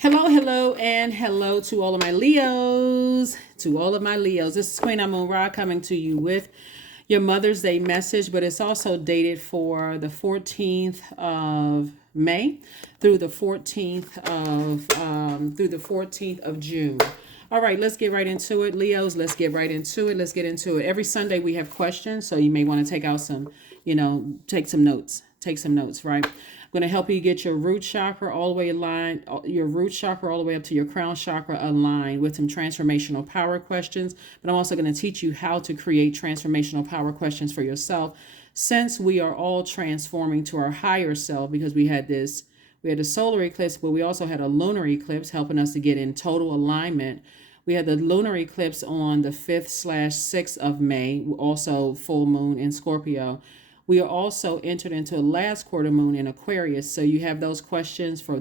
Hello, hello, and hello to all of my Leos. To all of my Leos. This is Queen Amun Ra coming to you with your Mother's Day message, but it's also dated for the 14th of May through the 14th of June. All right, let's get right into it, Leos. Let's get right into it. Let's get into it. Every Sunday we have questions, so you may want to take out some, take some notes. Take some notes, right? I'm going to help you get your root chakra all the way aligned, your root chakra all the way up to your crown chakra aligned with some transformational power questions. But I'm also going to teach you how to create transformational power questions for yourself, since we are all transforming to our higher self, because we had a solar eclipse, but we also had a lunar eclipse helping us to get in total alignment. We had the lunar eclipse on the 5th/6th of May, also full moon in Scorpio. We are also entered into a last quarter moon in Aquarius. So you have those questions for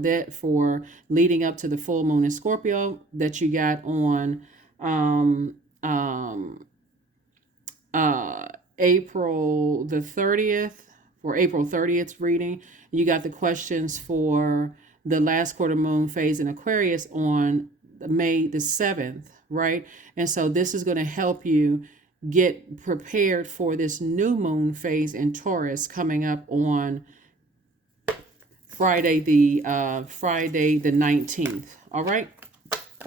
leading up to the full moon in Scorpio that you got on um, um, April the 30th, for April 30th reading. You got the questions for the last quarter moon phase in Aquarius on May the 7th, right? And so this is going to help you get prepared for this new moon phase in Taurus coming up on Friday the 19th. All right.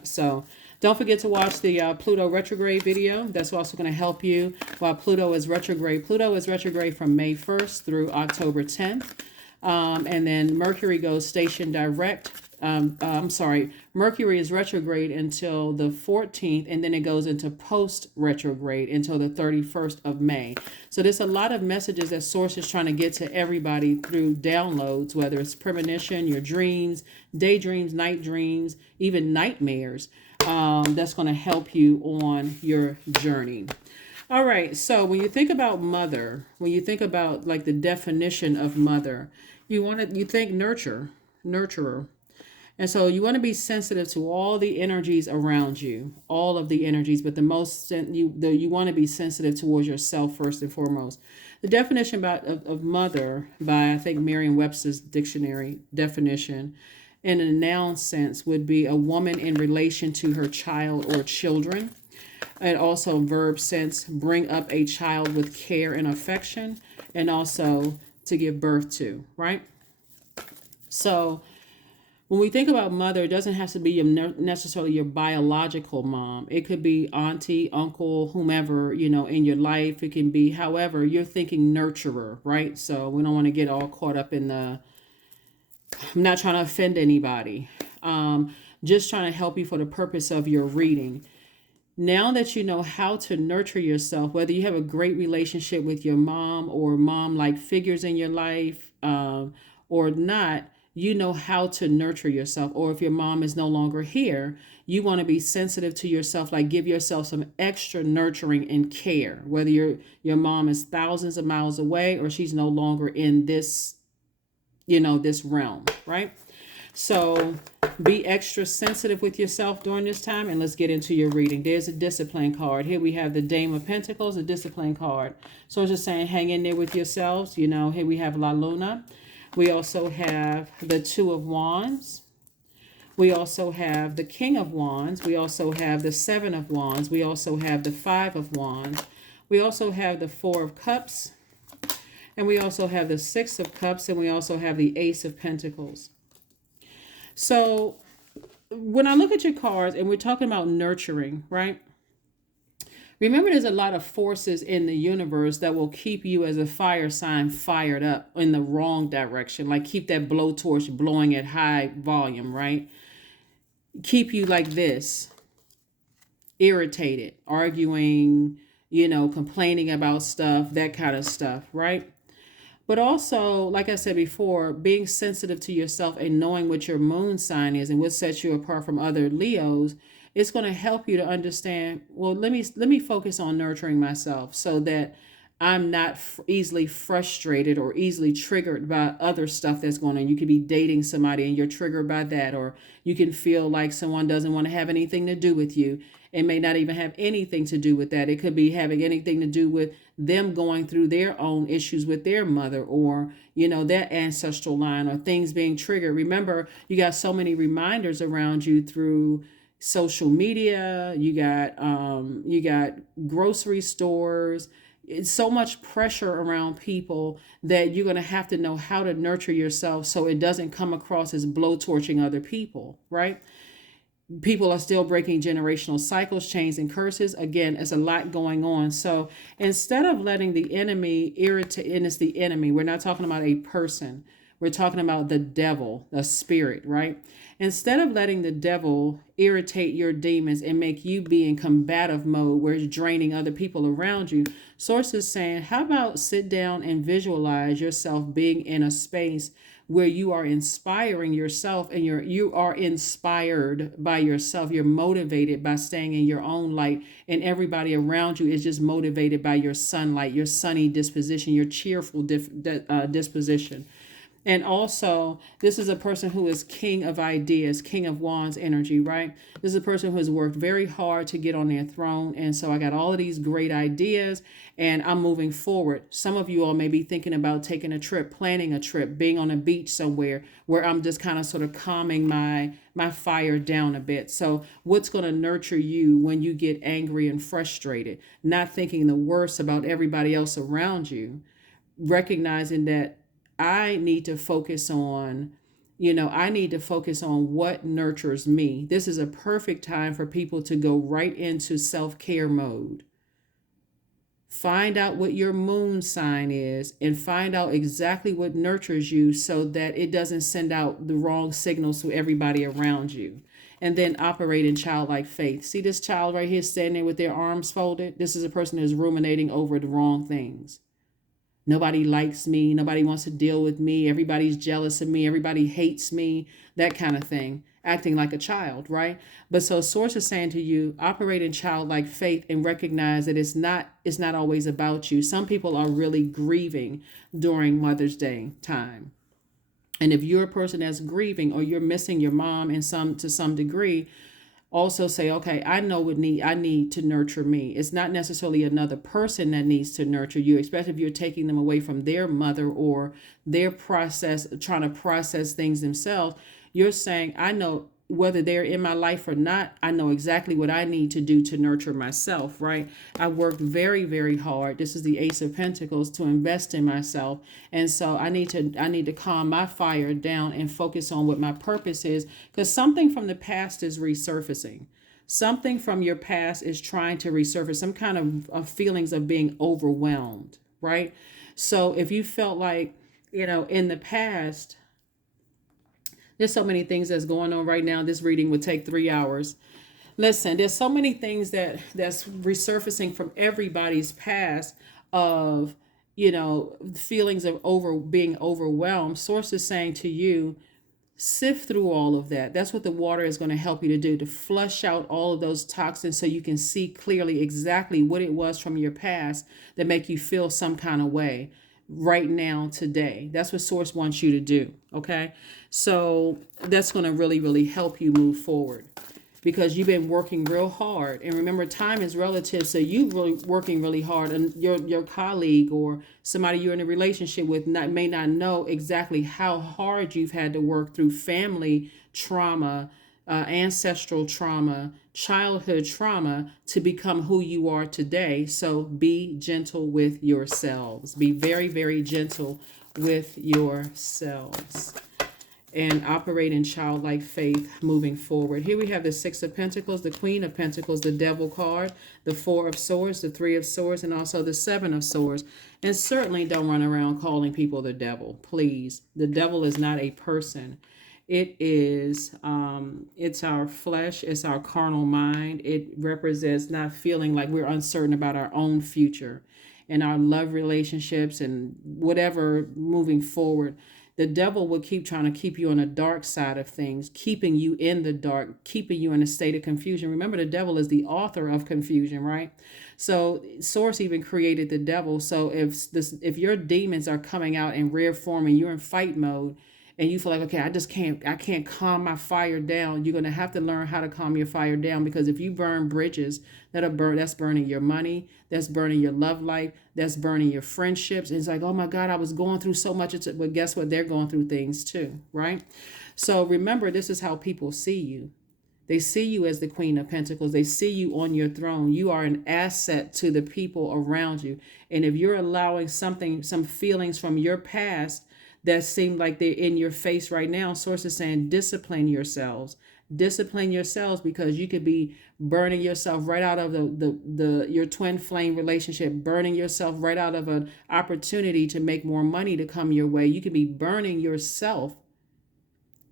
So don't forget to watch the Pluto retrograde video. That's also going to help you while Pluto is retrograde. Pluto is retrograde from May 1st through October 10th. And then Mercury goes station direct. Mercury is retrograde until the 14th, and then it goes into post retrograde until the 31st of May. So there's a lot of messages that Source is trying to get to everybody through downloads, whether it's premonition, your dreams, daydreams, night dreams, even nightmares. That's going to help you on your journey. All right. So when you think about mother, when you think about like the definition of mother, you think nurturer. And so you want to be sensitive to all the energies around you, all of the energies, but you want to be sensitive towards yourself first and foremost. The definition of mother by, I think, Merriam-Webster's dictionary definition in a noun sense would be a woman in relation to her child or children. And also verb sense, bring up a child with care and affection, and also to give birth to, right? So when we think about mother, it doesn't have to be necessarily your biological mom. It could be auntie, uncle, whomever, in your life. It can be however you're thinking nurturer, right? So we don't want to get all caught up in I'm not trying to offend anybody. Just trying to help you for the purpose of your reading. Now that you know how to nurture yourself, whether you have a great relationship with your mom or mom-like figures in your life or not, you know how to nurture yourself. Or if your mom is no longer here, you want to be sensitive to yourself, like give yourself some extra nurturing and care, whether your mom is thousands of miles away or she's no longer in this, this realm, right? So be extra sensitive with yourself during this time, and let's get into your reading. There's a discipline card. Here we have the Dame of Pentacles, a discipline card. So it's just saying hang in there with yourselves. Here we have La Luna. We also have the Two of Wands. We also have the King of Wands. We also have the Seven of Wands. We also have the Five of Wands. We also have the Four of Cups. And we also have the Six of Cups. And we also have the Ace of Pentacles. So when I look at your cards and we're talking about nurturing, right? Remember, there's a lot of forces in the universe that will keep you as a fire sign fired up in the wrong direction. Like keep that blowtorch blowing at high volume, right? Keep you like this, irritated, arguing, complaining about stuff, that kind of stuff, right? But also, like I said before, being sensitive to yourself and knowing what your moon sign is and what sets you apart from other Leos, it's going to help you to understand, well, let me focus on nurturing myself so that I'm not easily frustrated or easily triggered by other stuff that's going on. You could be dating somebody and you're triggered by that, or you can feel like someone doesn't want to have anything to do with you. It may not even have anything to do with that. It could be having anything to do with them going through their own issues with their mother, or, their ancestral line, or things being triggered. Remember, you got so many reminders around you through social media. You got grocery stores. It's so much pressure around people that you're going to have to know how to nurture yourself so it doesn't come across as blowtorching other people, right? People are still breaking generational cycles, chains, and curses. Again, it's a lot going on. So instead of letting the enemy irritate, and it's the enemy, we're not talking about a person. We're talking about the devil, the spirit, right? Instead of letting the devil irritate your demons and make you be in combative mode where it's draining other people around you, Source is saying, how about sit down and visualize yourself being in a space where you are inspiring yourself, and you are inspired by yourself. You're motivated by staying in your own light, and everybody around you is just motivated by your sunlight, your sunny disposition, your cheerful disposition. And also, this is a person who is king of ideas, king of wands energy, right? This is a person who has worked very hard to get on their throne. And so I got all of these great ideas and I'm moving forward. Some of you all may be thinking about taking a trip, planning a trip, being on a beach somewhere where I'm just kind of sort of calming my fire down a bit. So what's going to nurture you when you get angry and frustrated? Not thinking the worst about everybody else around you, recognizing that I need to focus on, what nurtures me. This is a perfect time for people to go right into self-care mode. Find out what your moon sign is and find out exactly what nurtures you so that it doesn't send out the wrong signals to everybody around you. And then operate in childlike faith. See this child right here standing with their arms folded? This is a person who's ruminating over the wrong things. Nobody likes me. Nobody wants to deal with me. Everybody's jealous of me. Everybody hates me. That kind of thing. Acting like a child, right? But so Source is saying to you, operate in childlike faith and recognize that it's not always about you. Some people are really grieving during Mother's Day time. And if you're a person that's grieving or you're missing your mom to some degree, also say, okay, I know I need to nurture me. It's not necessarily another person that needs to nurture you, especially if you're taking them away from their mother or their process, trying to process things themselves. You're saying, I know whether they're in my life or not, I know exactly what I need to do to nurture myself, right? I worked very, very hard. This is the Ace of Pentacles, to invest in myself. And so I need to calm my fire down and focus on what my purpose is, because something from the past is resurfacing. Something from your past is trying to resurface, some kind of feelings of being overwhelmed, right? So if you felt like, in the past, there's so many things that's going on right now. This reading would take 3 hours. Listen, there's so many things that's resurfacing from everybody's past of, feelings of being overwhelmed. Source is saying to you, sift through all of that. That's what the water is going to help you to do, to flush out all of those toxins so you can see clearly exactly what it was from your past that make you feel some kind of way right now, today. That's what Source wants you to do. Okay. So that's going to really, really help you move forward because you've been working real hard. And remember, time is relative. So you really working really hard, and your colleague or somebody you're in a relationship with may not know exactly how hard you've had to work through family trauma, ancestral trauma, childhood trauma to become who you are today. So be gentle with yourselves. Be very, very gentle with yourselves. And operate in childlike faith moving forward. Here we have the Six of Pentacles, the Queen of Pentacles, the Devil card, the Four of Swords, the Three of Swords, and also the Seven of Swords. And certainly don't run around calling people the devil, please. The devil is not a person. It is, it's our flesh, it's our carnal mind. It represents not feeling like we're uncertain about our own future and our love relationships and whatever moving forward. The devil will keep trying to keep you on the dark side of things, keeping you in the dark, keeping you in a state of confusion. Remember, the devil is the author of confusion, right? So Source even created the devil. So if your demons are coming out in rare form and you're in fight mode, and you feel like, okay, I can't calm my fire down, you're going to have to learn how to calm your fire down, because if you burn bridges that's burning your money, that's burning your love life, that's burning your friendships. And it's like, oh my God, I was going through so much. But guess what? They're going through things too, right? So remember, this is how people see you. They see you as the Queen of Pentacles. They see you on your throne. You are an asset to the people around you. And if you're allowing some feelings from your past that seem like they're in your face right now, Source is saying, discipline yourselves. Discipline yourselves, because you could be burning yourself right out of your twin flame relationship, burning yourself right out of an opportunity to make more money to come your way. You could be burning yourself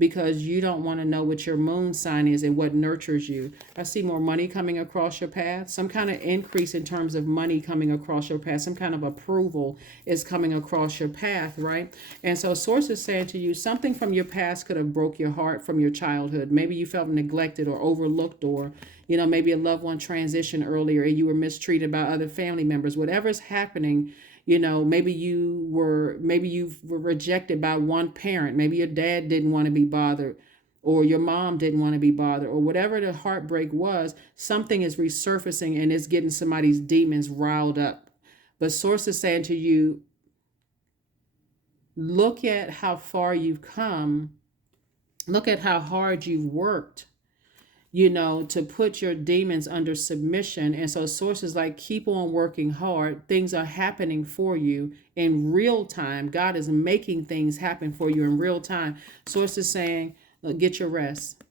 because you don't want to know what your moon sign is and what nurtures you. I see more money coming across your path, some kind of increase in terms of money coming across your path, some kind of approval is coming across your path, right? And so Source is saying to you, something from your past could have broke your heart from your childhood. Maybe you felt neglected or overlooked, or maybe a loved one transitioned earlier and you were mistreated by other family members. Whatever's happening, maybe you were rejected by one parent. Maybe your dad didn't want to be bothered, or your mom didn't want to be bothered, or whatever the heartbreak was. Something is resurfacing and it's getting somebody's demons riled up. But Source is saying to you, look at how far you've come. Look at how hard you've worked, to put your demons under submission. And so Source is like, keep on working hard. Things are happening for you in real time. God is making things happen for you in real time. Source is saying, look, get your rest.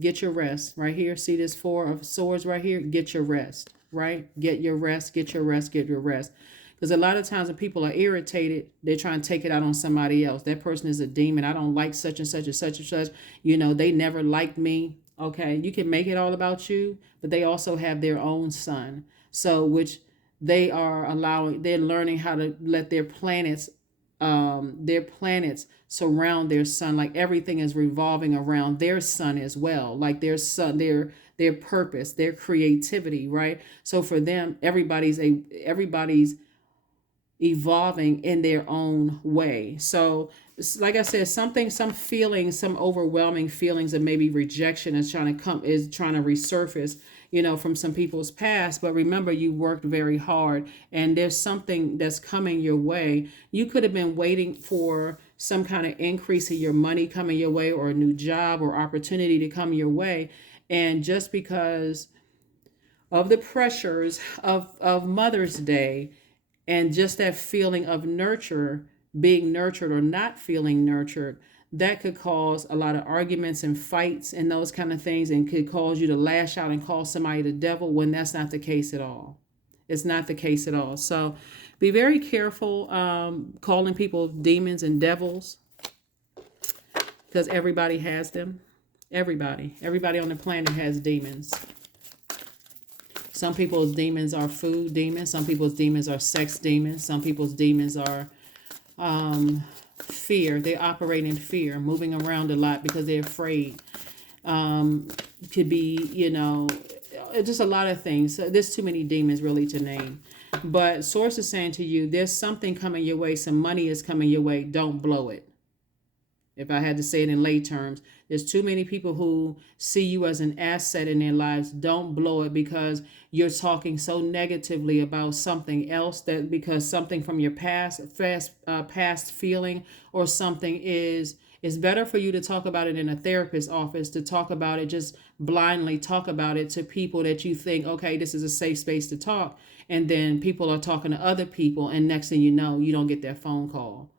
Get your rest. Right here, see this 4 of Swords right here? Get your rest, right? Get your rest, get your rest, get your rest. Because a lot of times when people are irritated, they're trying to take it out on somebody else. That person is a demon. I don't like such and such and such and such. They never liked me. Okay, you can make it all about you, but they also have their own sun. So which they're learning how to let their planets surround their sun. Like everything is revolving around their sun as well. Like their sun, their purpose, their creativity, right? So for them, everybody's evolving in their own way. So like I said, some feelings, some overwhelming feelings of maybe rejection is trying to resurface, from some people's past. But remember, you worked very hard and there's something that's coming your way. You could have been waiting for some kind of increase in your money coming your way, or a new job or opportunity to come your way. And just because of the pressures of Mother's Day, and just that feeling of being nurtured or not feeling nurtured, that could cause a lot of arguments and fights and those kind of things, and could cause you to lash out and call somebody the devil, when that's not the case at all. It's not the case at all. So be very careful calling people demons and devils, because everybody has them. Everybody on the planet has demons. Some people's demons are food demons. Some people's demons are sex demons. Some people's demons are fear. They operate in fear, moving around a lot because they're afraid. Could be, just a lot of things. So there's too many demons really to name. But Source is saying to you, there's something coming your way. Some money is coming your way. Don't blow it. If I had to say it in lay terms, there's too many people who see you as an asset in their lives. Don't blow it because you're talking so negatively about something else, that because something from your past feeling or something is better for you to talk about it in a therapist's office, to talk about it, just blindly talk about it to people that you think, okay, this is a safe space to talk. And then people are talking to other people, and next thing you know, you don't get that phone call.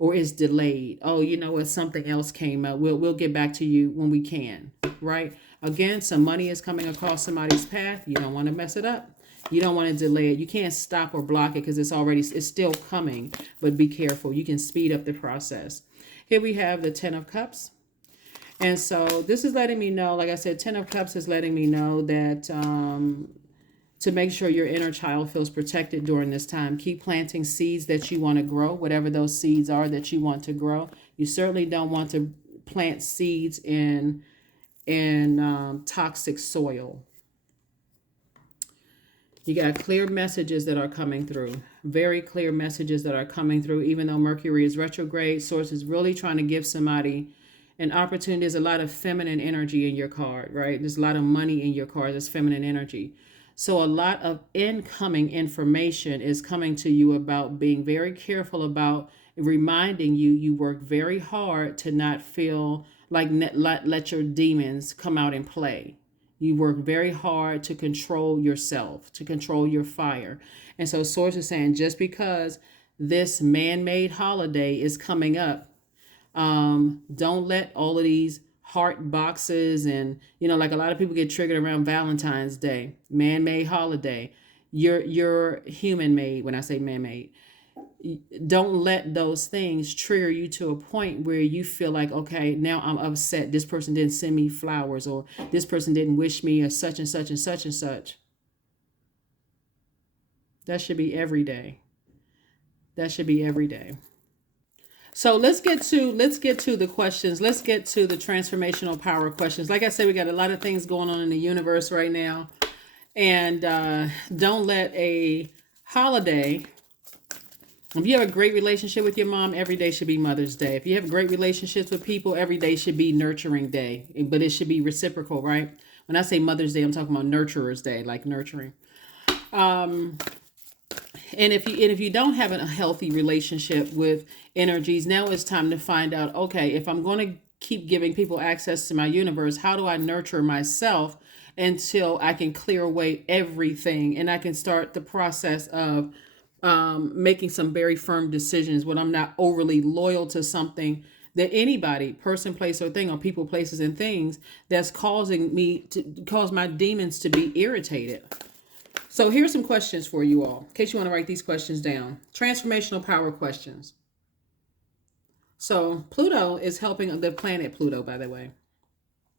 Or it's delayed. Oh, what? Something else came up. We'll get back to you when we can, right? Again, some money is coming across somebody's path. You don't want to mess it up. You don't want to delay it. You can't stop or block it because it's still coming. But be careful. You can speed up the process. Here we have the 10 of Cups. And so this is letting me know, like I said, 10 of Cups is letting me know that to make sure your inner child feels protected during this time. Keep planting seeds that you want to grow, whatever those seeds are that you want to grow. You certainly don't want to plant seeds in toxic soil. You got clear messages that are coming through. Very clear messages that are coming through. Even though Mercury is retrograde, Source is really trying to give somebody an opportunity. There's a lot of feminine energy in your card, right? There's a lot of money in your card. There's feminine energy. So a lot of incoming information is coming to you about being very careful about reminding you work very hard to not feel like let your demons come out and play. You work very hard to control yourself, to control your fire. And so Source is saying just because this man-made holiday is coming up, don't let all of these heart boxes and, like a lot of people get triggered around Valentine's Day, man-made holiday. You're human-made. When I say man-made, don't let those things trigger you to a point where you feel like, okay, now I'm upset. This person didn't send me flowers, or this person didn't wish me a such and such and such and such. That should be every day. That should be every day. So let's get to the questions. Let's get to the transformational power questions. Like I said, we got a lot of things going on in the universe right now. And don't let a holiday. If you have a great relationship with your mom, every day should be Mother's Day. If you have great relationships with people, every day should be Nurturing Day. But it should be reciprocal, right? When I say Mother's Day, I'm talking about Nurturer's Day, like nurturing. And if you don't have a healthy relationship with energies, now it's time to find out, okay, if I'm going to keep giving people access to my universe, how do I nurture myself until I can clear away everything and I can start the process of making some very firm decisions when I'm not overly loyal to something that anybody, person, place, or thing, or people, places, and things that's causing me to cause my demons to be irritated. So here's some questions for you all, in case you want to write these questions down. Transformational power questions. So Pluto is helping, the planet Pluto, by the way,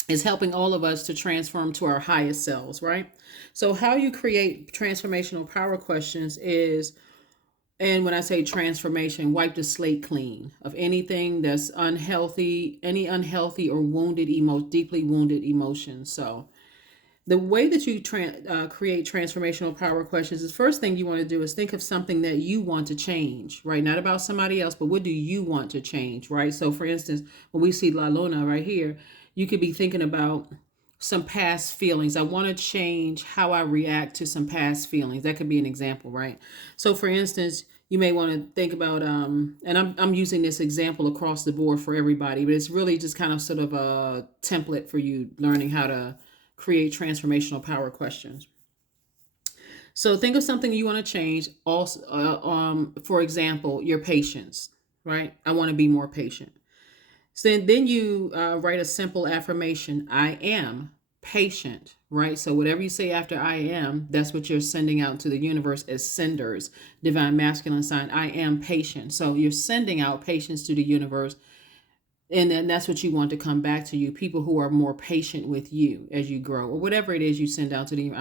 is helping all of us to transform to our highest selves, right? So how you create transformational power questions is, and when I say transformation, wipe the slate clean of anything that's unhealthy, any unhealthy or wounded deeply wounded emotions. So the way that you create transformational power questions is, first thing you want to do is think of something that you want to change, right? Not about somebody else, but what do you want to change, right? So for instance, when we see La Luna right here, you could be thinking about some past feelings. I want to change how I react to some past feelings. That could be an example, right? So for instance, you may want to think about, and I'm using this example across the board for everybody, but it's really just kind of sort of a template for you learning how to create transformational power questions. So think of something you want to change. Also, for example, your patience, right? I want to be more patient. So then you write a simple affirmation. I am patient, right? So whatever you say after I am, that's what you're sending out to the universe as senders, divine masculine sign. I am patient. So you're sending out patience to the universe. And then that's what you want to come back to you. People who are more patient with you as you grow, or whatever it is you send out to them.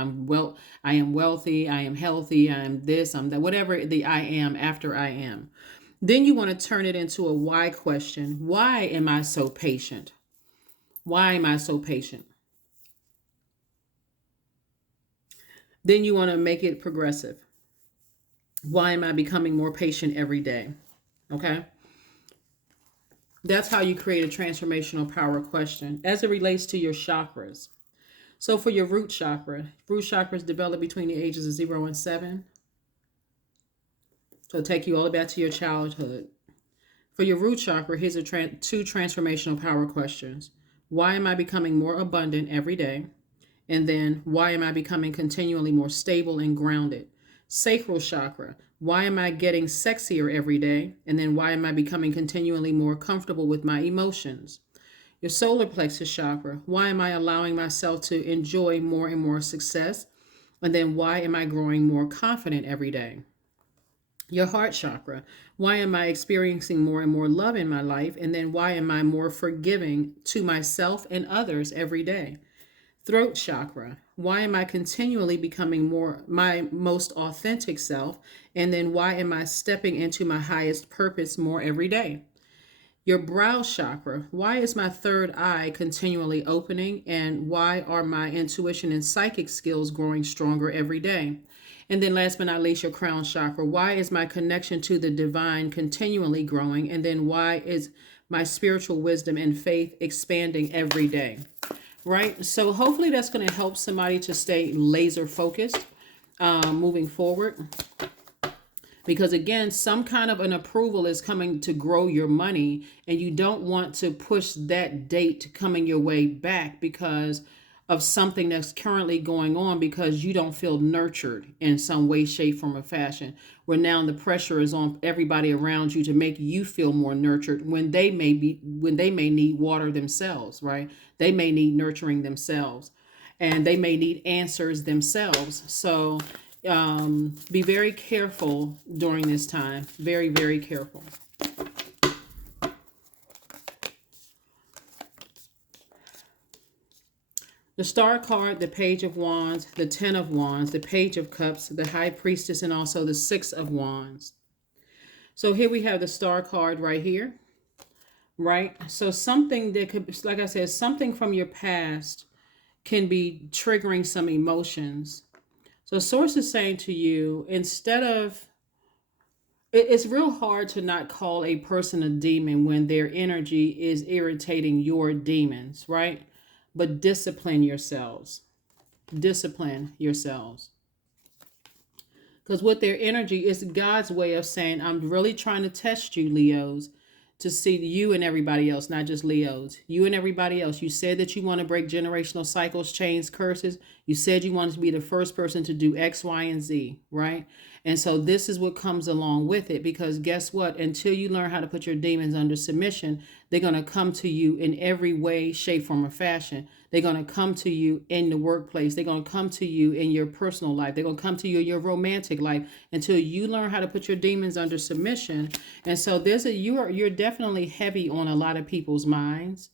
I am wealthy. I am healthy. I am this. I'm that. Whatever the I am after I am. Then you want to turn it into a why question. Why am I so patient? Why am I so patient? Then you want to make it progressive. Why am I becoming more patient every day? Okay. That's how you create a transformational power question as it relates to your chakras. So for your root chakras develop between the ages of 0 and 7. So it'll take you all the way back to your childhood. For your root chakra, here's two transformational power questions. Why am I becoming more abundant every day? And then, why am I becoming continually more stable and grounded? Sacral chakra, why am I getting sexier every day? And then, why am I becoming continually more comfortable with my emotions? Your solar plexus chakra, why am I allowing myself to enjoy more and more success? And then, why am I growing more confident every day? Your heart chakra, why am I experiencing more and more love in my life? And then, why am I more forgiving to myself and others every day? Throat chakra, Why am I continually becoming more my most authentic self? And then why am I stepping into my highest purpose more every day? Your brow chakra. Why is my third eye continually opening? And why are my intuition and psychic skills growing stronger every day? And then last but not least, your crown chakra. Why is my connection to the divine continually growing? And then why is my spiritual wisdom and faith expanding every day? Right? So hopefully that's going to help somebody to stay laser focused moving forward. Because again, some kind of an approval is coming to grow your money, and you don't want to push that date coming your way back because of something that's currently going on, because you don't feel nurtured in some way, shape, form, or fashion. Where now the pressure is on everybody around you to make you feel more nurtured when they may need water themselves, right? They may need nurturing themselves, and they may need answers themselves. So be very careful during this time. Very, very careful. The Star card, the Page of Wands, the Ten of Wands, the Page of Cups, the High Priestess, and also the Six of Wands. So here we have the Star card right here, right? So something that could, like I said, something from your past can be triggering some emotions. So Source is saying to you, instead of, it's real hard to not call a person a demon when their energy is irritating your demons, right? But discipline yourselves. Discipline yourselves. Because with their energy, it's God's way of saying, I'm really trying to test you, Leos, to see you and everybody else, not just Leos. You and everybody else. You said that you want to break generational cycles, chains, curses. You said you wanted to be the first person to do X, Y, and Z, right? And so this is what comes along with it, because guess what? Until you learn how to put your demons under submission, they're going to come to you in every way, shape, form, or fashion. They're going to come to you in the workplace. They're going to come to you in your personal life. They're going to come to you in your romantic life until you learn how to put your demons under submission. And so you're definitely heavy on a lot of people's minds.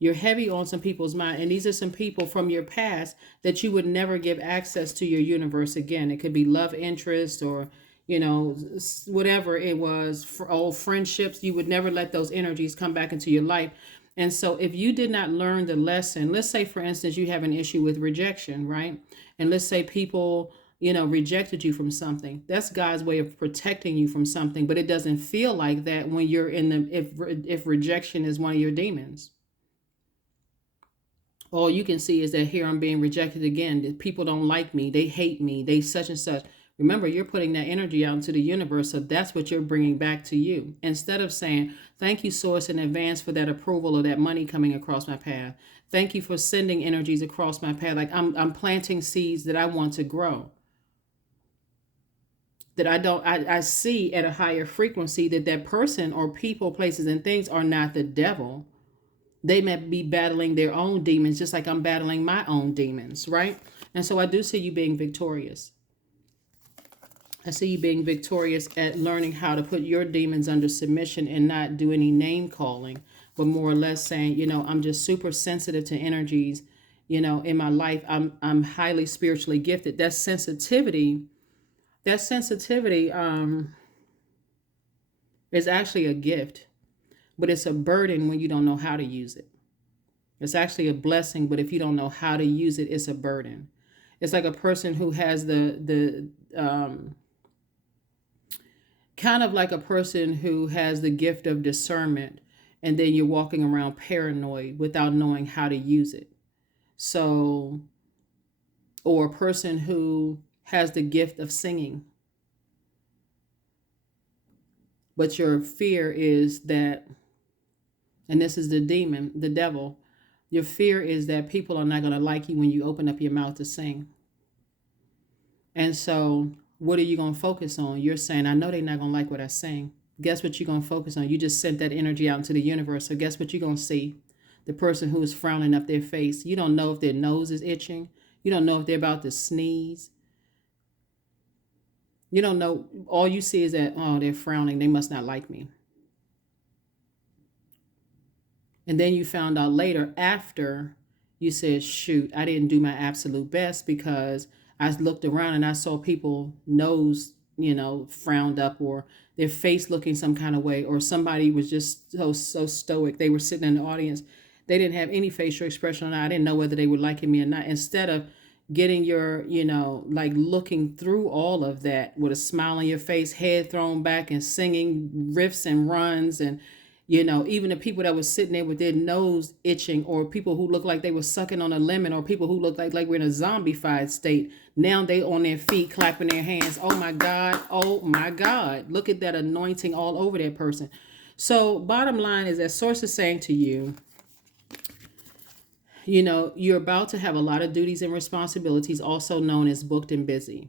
You're heavy on some people's mind, and these are some people from your past that you would never give access to your universe again. It could be love interest, or whatever it was, for old friendships. You would never let those energies come back into your life. And so if you did not learn the lesson, let's say for instance you have an issue with rejection, right? And let's say people rejected you from something. That's God's way of protecting you from something, but it doesn't feel like that when you're in if rejection is one of your demons. All you can see is that here I'm being rejected again. That people don't like me. They hate me. They such and such. Remember, you're putting that energy out into the universe. So that's what you're bringing back to you. Instead of saying, thank you, Source, in advance for that approval or that money coming across my path. Thank you for sending energies across my path. Like I'm planting seeds that I want to grow. That I see at a higher frequency that person or people, places, and things are not the devil. They may be battling their own demons, just like I'm battling my own demons, right? And so I do see you being victorious. I see you being victorious at learning how to put your demons under submission and not do any name calling, but more or less saying, I'm just super sensitive to energies, in my life. I'm highly spiritually gifted. That sensitivity is actually a gift. But it's a burden when you don't know how to use it. It's actually a blessing, but if you don't know how to use it, it's a burden. It's like a person who has kind of like a person who has the gift of discernment, and then you're walking around paranoid without knowing how to use it. So, or a person who has the gift of singing, but your fear is that, and this is the demon, the devil, your fear is that people are not going to like you when you open up your mouth to sing. And so what are you going to focus on? You're saying, I know they're not going to like what I sing. Guess what you're going to focus on? You just sent that energy out into the universe. So guess what you're going to see? The person who is frowning up their face. You don't know if their nose is itching. You don't know if they're about to sneeze. You don't know. All you see is that, oh, they're frowning. They must not like me. And then you found out later, after you said, shoot, I didn't do my absolute best because I looked around and I saw people nose, frowned up, or their face looking some kind of way, or somebody was just so stoic. They were sitting in the audience. They didn't have any facial expression on. I didn't know whether they were liking me or not. Instead of getting your, like looking through all of that with a smile on your face, head thrown back, and singing riffs and runs, and even the people that was sitting there with their nose itching, or people who looked like they were sucking on a lemon, or people who looked like we're in a zombified state. Now they on their feet clapping their hands. Oh my God. Oh my God. Look at that anointing all over that person. So bottom line is that source is saying to you, you're about to have a lot of duties and responsibilities, also known as booked and busy.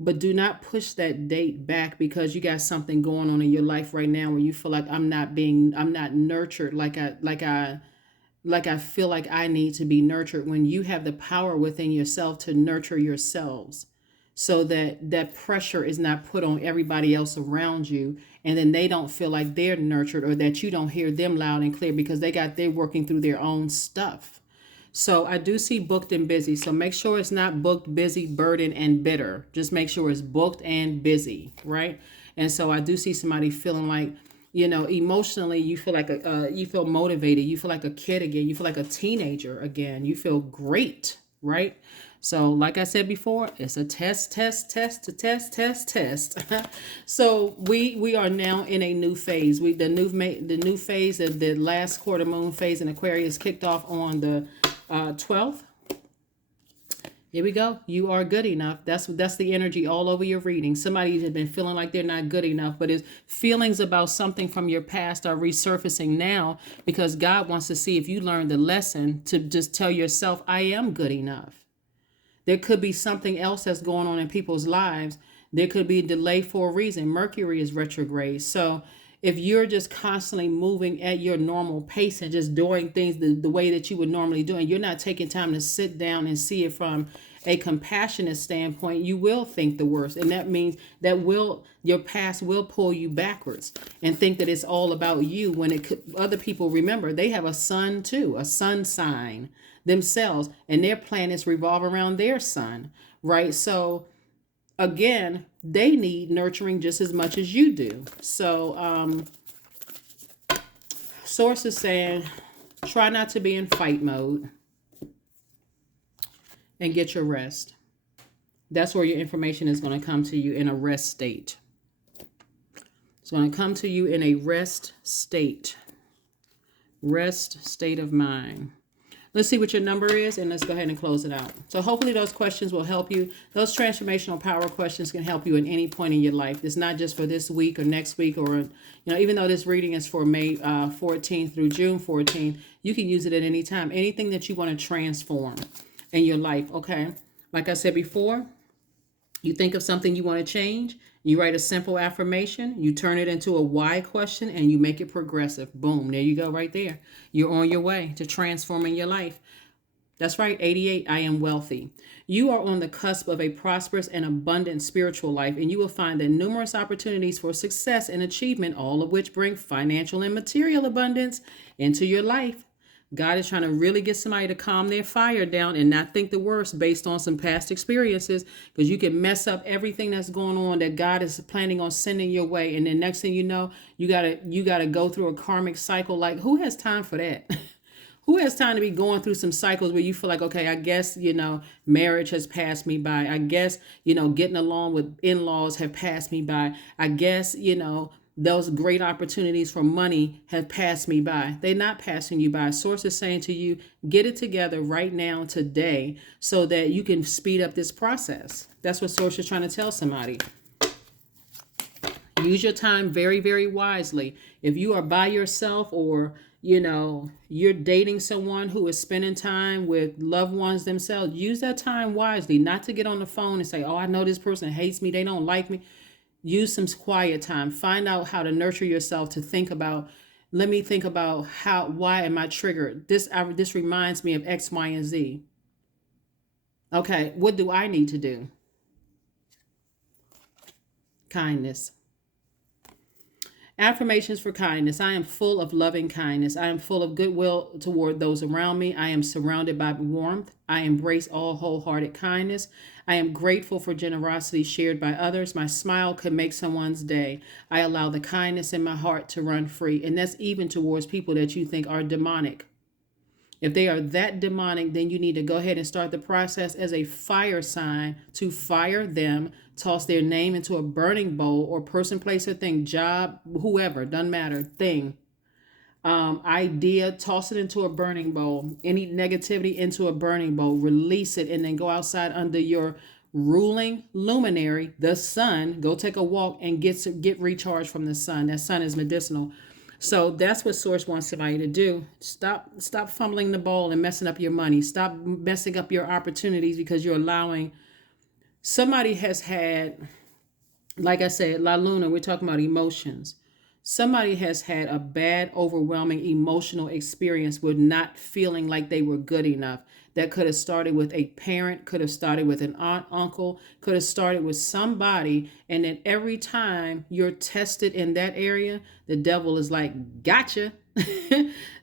But do not push that date back because you got something going on in your life right now where you feel like I'm not nurtured like I feel like I need to be nurtured, when you have the power within yourself to nurture yourselves, so that that pressure is not put on everybody else around you, and then they don't feel like they're nurtured, or that you don't hear them loud and clear because they're working through their own stuff. So I do see booked and busy. So make sure it's not booked, busy, burdened, and bitter. Just make sure it's booked and busy, right? And so I do see somebody feeling like, emotionally, you feel like you feel motivated. You feel like a kid again. You feel like a teenager again. You feel great, right? So like I said before, it's a test. So we are now in a new phase. The new phase of the last quarter moon phase in Aquarius kicked off on the 12th. Here we go. You are good enough. That's the energy all over your reading. Somebody has been feeling like they're not good enough, but it's feelings about something from your past are resurfacing now because God wants to see if you learned the lesson to just tell yourself, I am good enough. There could be something else that's going on in people's lives. There could be a delay for a reason. Mercury is retrograde. So if you're just constantly moving at your normal pace and just doing things the way that you would normally do, and you're not taking time to sit down and see it from a compassionate standpoint, you will think the worst. And that means that your past will pull you backwards and think that it's all about you, when it could, other people, remember, they have a sun too, a sun sign themselves, and their planets revolve around their sun, right? So again, they need nurturing just as much as you do. So source is saying, try not to be in fight mode and get your rest. That's where your information is going to come to you, in a rest state. It's going to come to you in a rest state of mind. Let's see what your number is, and let's go ahead and close it out. So hopefully those questions will help you. Those transformational power questions can help you at any point in your life. It's not just for this week or next week, or, even though this reading is for May 14th through June 14th, you can use it at any time. Anything that you want to transform in your life, okay? Like I said before, you think of something you want to change, you write a simple affirmation, you turn it into a why question, and you make it progressive. Boom, there you go right there. You're on your way to transforming your life. That's right, 88, I am wealthy. You are on the cusp of a prosperous and abundant spiritual life, and you will find that numerous opportunities for success and achievement, all of which bring financial and material abundance into your life. God is trying to really get somebody to calm their fire down and not think the worst based on some past experiences, because you can mess up everything that's going on that God is planning on sending your way. And then next thing you know, you gotta go through a karmic cycle. Like, who has time for that? Who has time to be going through some cycles where you feel like, okay, I guess, marriage has passed me by. I guess, getting along with in-laws have passed me by. I guess, those great opportunities for money have passed me by. They're not passing you by. Source is saying to you, get it together right now, today, so that you can speed up this process. That's what Source is trying to tell somebody. Use your time very, very wisely. If you are by yourself, or, you're dating someone who is spending time with loved ones themselves, use that time wisely, not to get on the phone and say, oh, I know this person hates me, they don't like me. Use some quiet time. Find out how to nurture yourself to think about, let me think about why am I triggered? This reminds me of X, Y, and Z. Okay, what do I need to do? Kindness. Affirmations for kindness. I am full of loving kindness. I am full of goodwill toward those around me. I am surrounded by warmth. I embrace all wholehearted kindness. I am grateful for generosity shared by others. My smile could make someone's day. I allow the kindness in my heart to run free. And that's even towards people that you think are demonic. If they are that demonic, then you need to go ahead and start the process as a fire sign to fire them, toss their name into a burning bowl, or person, place, or thing, job, whoever, doesn't matter, thing, idea, toss it into a burning bowl. Any negativity into a burning bowl, release it, and then go outside under your ruling luminary, the sun. Go take a walk and get recharged from the sun. That sun is medicinal. So that's what Source wants somebody to do. Stop fumbling the ball and messing up your money. Stop messing up your opportunities because you're allowing somebody has had, like I said, La Luna, we're talking about emotions. Somebody has had a bad, overwhelming emotional experience with not feeling like they were good enough. That could have started with a parent, could have started with an aunt, uncle, could have started with somebody. And then every time you're tested in that area, the devil is like, gotcha.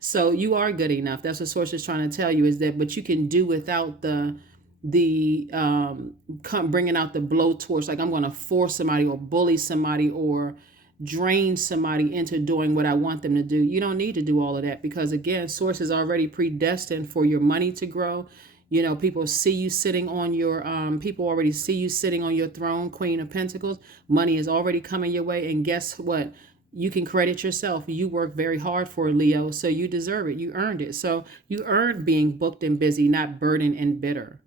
So you are good enough. That's what Source is trying to tell you, is that, but you can do without the bringing out the blowtorch. Like, I'm going to force somebody or bully somebody or drain somebody into doing what I want them to do. You don't need to do all of that, because again, Source is already predestined for your money to grow. You know, people see you sitting on your people already see you sitting on your throne, Queen of Pentacles. Money is already coming your way, and guess what? You can credit yourself. You work very hard for it, Leo, so you deserve it. You earned it. So you earned being booked and busy, not burdened and bitter.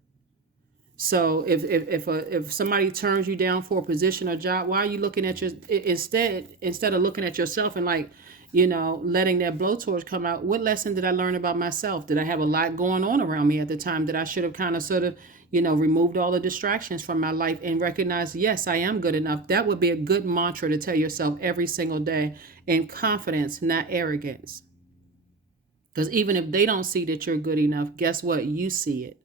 So if somebody turns you down for a position or job, why are you looking at your instead of looking at yourself and, like, you know, letting that blowtorch come out? What lesson did I learn about myself? Did I have a lot going on around me at the time that I should have kind of sort of, you know, removed all the distractions from my life and recognized, yes, I am good enough? That would be a good mantra to tell yourself every single day, in confidence, not arrogance. Because even if they don't see that you're good enough, guess what? You see it.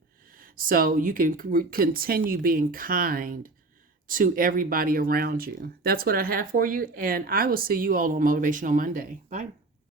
So you can continue being kind to everybody around you. That's what I have for you. And I will see you all on Motivational Monday. Bye.